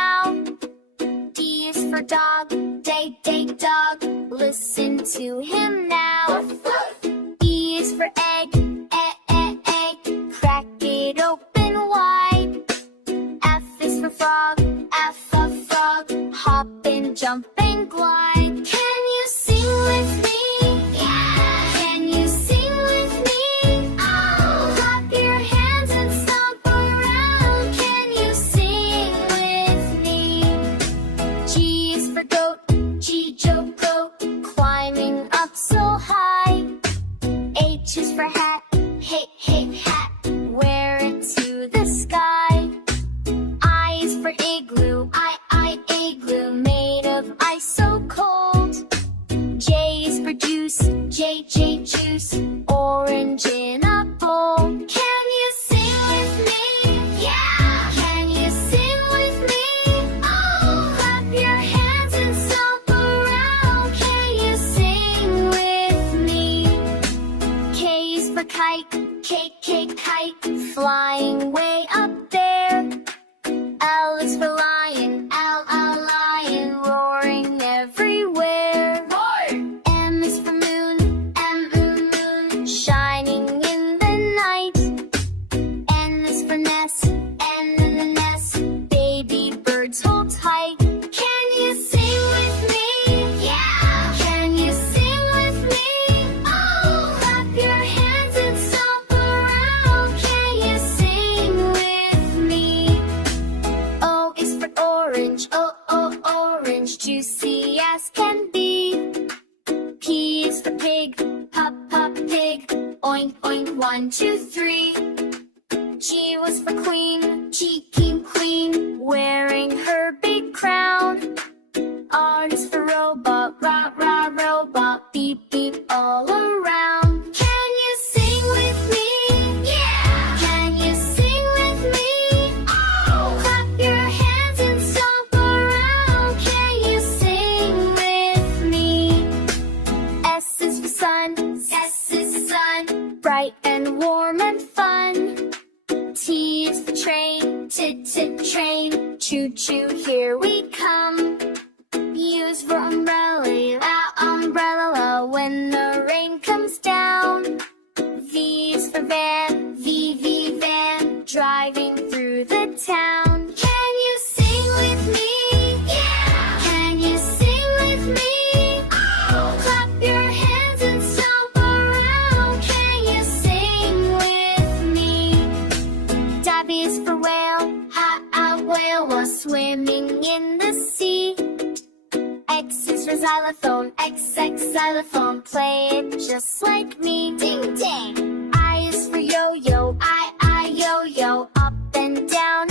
now. D is for dog, day, dog. Listen to him now. E is for egg, egg. Crack it open wide. F is for frog, frog. Hop and jump and glide. Can you sing with me? Yeah! Can you sing with me? Oh! Clap your hands and stomp around. Can you sing with me? G is for goat, goat. Climbing up so high. H is for hat, hat. Wear it to the sky. I is for igloo, igloo. Made of ice so cold. J is for juice, juice. Orange in a bowl. Can you sing with me? Yeah! Can you sing with me? Oh! Clap your hands and stomp around. Can you sing with me? K is for kite, kite. Flying way up there. L is for lion, lion. Roaring everywhere. M is for moon, moon. Shining in the night. N is for nest, nest. Baby birds hold tight. Can you sing with me? Yeah! Can you sing with me? Oh! Clap your hands and stomp around. Can you sing with me? O is for orange, orange. Juicy as can be. P is for pig, pop, pig. Oink, oink, 1, 2, 3. G was for queen, queen. Wearing her big crown. R is for robot, robot. Beep, beep all around. Can you sing with me? Yeah! Can you sing with me? Oh! Clap your hands and stomp around. Can you sing with me? S is for sun, bright and warm and fun. T is for train, train. Choo choo, here we come. U is for umbrella, when the rain comes down. V is for van, van. Driving through the town. Can you sing with me? Yeah! Can you sing with me? Oh! Clap your hands and stomp around. Can you sing with me? W is for whale, whale. While swimming in the sea. X is for xylophone, xylophone. Play it just like me. Ding, ding. I is for yo-yo, yo-yo. Up and down